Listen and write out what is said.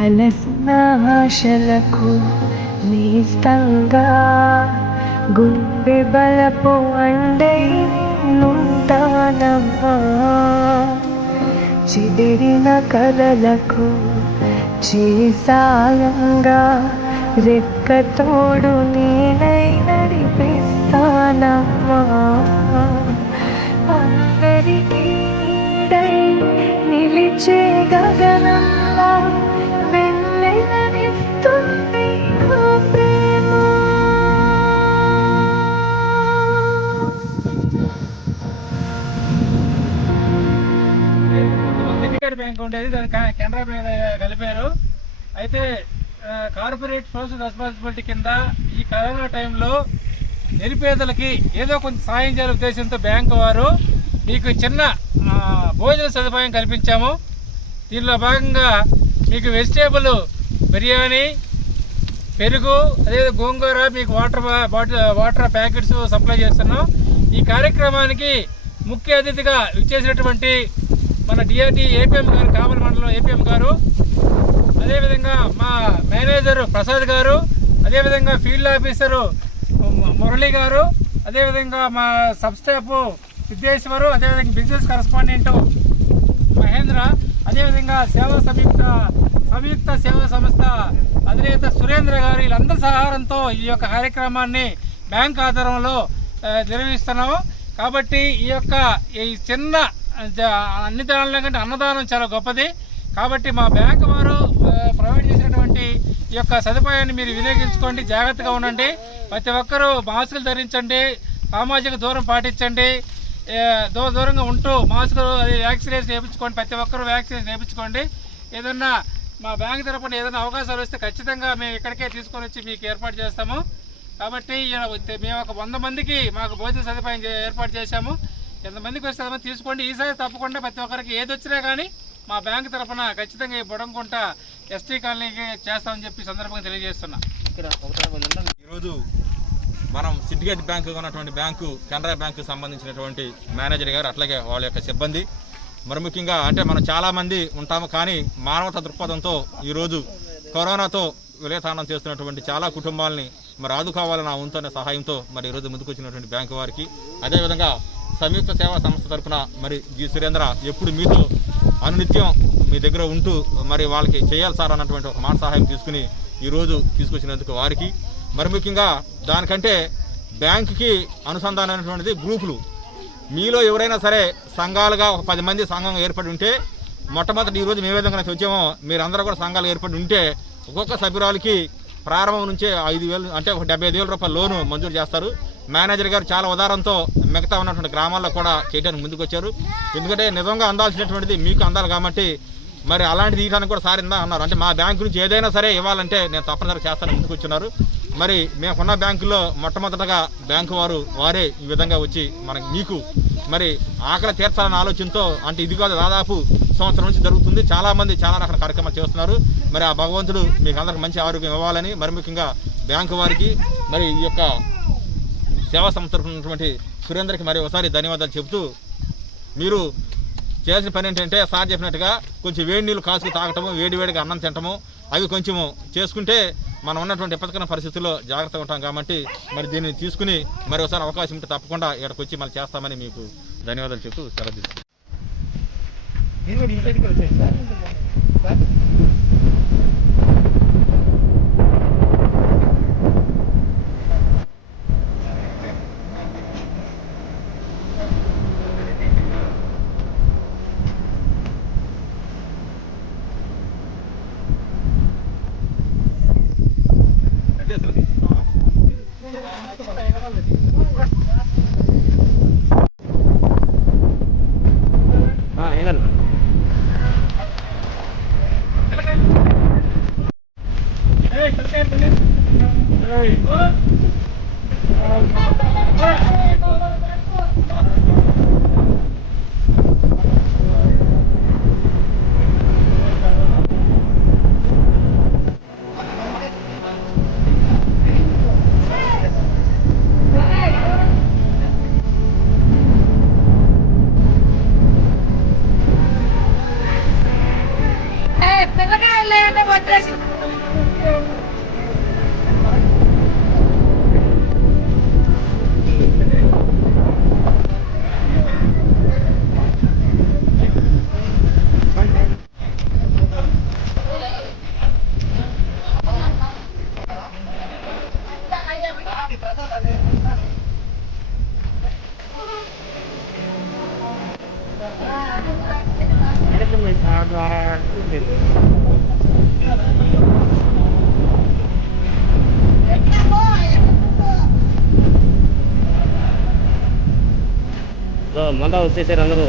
అలసిన ఆశలకు నేస్తంగా గుండె బలపు అండై నుంటానమ్మా చిదిరిన కలలకు చేసాయంగా రెక్కతోడు నేనై నడిపిస్తానమ్మా. అందరికీ నిలిచే గగనంలా ప్రైవేట్ బ్యాంక్ ఉండేది దాన్ని కెనరా బ్యాంక్ కలిపారు. అయితే కార్పొరేట్ సోషల్ రెస్పాన్సిబిలిటీ కింద ఈ కరోనా టైంలో నిరుపేదలకి ఏదో కొంచెం సాయం చేయాలి ఉద్దేశంతో బ్యాంకు వారు మీకు చిన్న భోజన సదుపాయం కల్పించాము. దీనిలో భాగంగా మీకు వెజిటేబుల్ బిర్యానీ పెరుగు అదే గోంగూర మీకు water bottle water packets supply చేస్తున్నాం. ఈ కార్యక్రమానికి ముఖ్య అతిథిగా ఇచ్చేసినటువంటి మన డిఆర్డి ఏపీఎం గారు కామల మండలం ఏపీఎం గారు అదేవిధంగా మా మేనేజరు ప్రసాద్ గారు అదేవిధంగా ఫీల్డ్ ఆఫీసరు మురళి గారు అదేవిధంగా మా సబ్ స్టాఫ్ సిద్ధేశ్వరు అదేవిధంగా బిజినెస్ కరస్పాండెంట్ మహేంద్ర అదేవిధంగా సేవా సంయుక్త సంయుక్త సేవా సంస్థ అధినేత సురేంద్ర గారు వీళ్ళందరి సహకారంతో ఈ యొక్క కార్యక్రమాన్ని బ్యాంక్ ఆధారంలో నిర్వహిస్తున్నాము. కాబట్టి ఈ యొక్క ఈ చిన్న అన్ని దానాల కంటే అన్నదానం చాలా గొప్పది. కాబట్టి మా బ్యాంక్ వారు ప్రొవైడ్ చేసినటువంటి ఈ యొక్క సదుపాయాన్ని మీరు వినియోగించుకోండి జాగ్రత్తగా ఉండండి. ప్రతి ఒక్కరూ మాస్కులు ధరించండి సామాజిక దూరం పాటించండి. దూర దూరంగా ఉంటూ మాస్కులు అది వ్యాక్సినేషన్ వేయించుకోండి ప్రతి ఒక్కరూ వ్యాక్సినేషన్ వేయించుకోండి ఏదన్నా మా బ్యాంక్ తరపున ఏదైనా అవకాశాలు వస్తే ఖచ్చితంగా మేము ఇక్కడికే తీసుకొని వచ్చి మీకు ఏర్పాటు చేస్తాము. కాబట్టి ఈయన మేము ఒక వంద మందికి మాకు భోజన సదుపాయం ఏర్పాటు చేశాము. ఎంతమందికి వస్తే అంతమంది తీసుకోండి. ఈసారి తప్పకుండా ప్రతి ఒక్కరికి ఏది వచ్చినా కానీ మా బ్యాంక్ తరపున ఖచ్చితంగా ఈ బుడంకుంట ఎస్టీ కాలనీకి చేస్తామని చెప్పి సందర్భంగా తెలియజేస్తున్నా. ఈరోజు మనం సిండికేట్ బ్యాంకు ఉన్నటువంటి బ్యాంకు కెనరా బ్యాంకు సంబంధించినటువంటి మేనేజర్ గారు అట్లాగే వాళ్ళ యొక్క సిబ్బంది. మరి ముఖ్యంగా అంటే మనం చాలా మంది ఉంటాము కానీ మానవత దృక్పథంతో ఈరోజు కరోనాతో విలేతానం చేస్తున్నటువంటి చాలా కుటుంబాలని మరి ఆదుకోవాలన్న వంతైన సహాయంతో మరి ఈరోజు ముందుకొచ్చినటువంటి బ్యాంకు వారికి. అదేవిధంగా సంయుక్త సేవా సంస్థ తరఫున మరి జి సురేంద్ర ఎప్పుడు మీతో అనునిత్యం మీ దగ్గర ఉంటూ మరి వాళ్ళకి చేయాలి సార్ అన్నటువంటి ఒక మాట సహాయం తీసుకుని ఈరోజు తీసుకొచ్చినందుకు వారికి. మరి ముఖ్యంగా దానికంటే బ్యాంకుకి అనుసంధానమైనటువంటిది గ్రూపులు. మీలో ఎవరైనా సరే సంఘాలుగా ఒక పది మంది సంఘం ఏర్పడి ఉంటే మొట్టమొదటి ఈరోజు మేము విధంగా వచ్చామో మీరందరూ కూడా సంఘాలు ఏర్పడి ఉంటే ఒక్కొక్క సభ్యురాలకి ప్రారంభం నుంచే ఐదు వేలు అంటే ఒక డెబ్బై ఐదు వేల రూపాయల లోను మంజూరు చేస్తారు. మేనేజర్ గారు చాలా ఉదారంతో మిగతా ఉన్నటువంటి గ్రామాల్లో కూడా చేయడానికి ముందుకు వచ్చారు ఎందుకంటే నిజంగా అందాల్సినటువంటిది మీకు అందాలి కాబట్టి మరి అలాంటిది తీయడానికి కూడా సార్ ఇందా అన్నారు. అంటే మా బ్యాంకు నుంచి ఏదైనా సరే ఇవ్వాలంటే నేను తప్పనిసరిగా చేస్తాను ముందుకు వచ్చున్నారు మరి మేమున్న బ్యాంకులో మొట్టమొదటగా బ్యాంకు వారు వారే ఈ విధంగా వచ్చి మనకి మీకు మరి ఆకలి తీర్చాలన్న ఆలోచనతో అంటే ఇది కాదు దాదాపు సంవత్సరం నుంచి జరుగుతుంది. చాలా మంది చాలా రకాల కార్యక్రమాలు చేస్తున్నారు. మరి ఆ భగవంతుడు మీకు అందరికి మంచి ఆరోగ్యం ఇవ్వాలని మరి ముఖ్యంగా బ్యాంకు వారికి మరి ఈ యొక్క సేవా సంస్థ ఉన్నటువంటి సురేందర్కి మరి ఒకసారి ధన్యవాదాలు చెబుతూ మీరు చేసిన పని ఏంటంటే సార్ చెప్పినట్టుగా కొంచెం వేడి నీళ్ళు కాసుకు తాగటము వేడి వేడిగా అన్నం తినటము అవి కొంచెము చేసుకుంటే మనం ఉన్నటువంటి ఇప్పటికైన పరిస్థితుల్లో జాగ్రత్తగా ఉంటాం కాబట్టి మరి దీన్ని తీసుకుని మరి ఒకసారి అవకాశం ఉంటే తప్పకుండా ఇక్కడికి వచ్చి మళ్ళీ చేస్తామని మీకు ధన్యవాదాలు చెప్తూ సెలవు తీసుకుంటాను. ఏ పిల్లకాయలు మళ్ళా వచ్చేసారు అందరూ.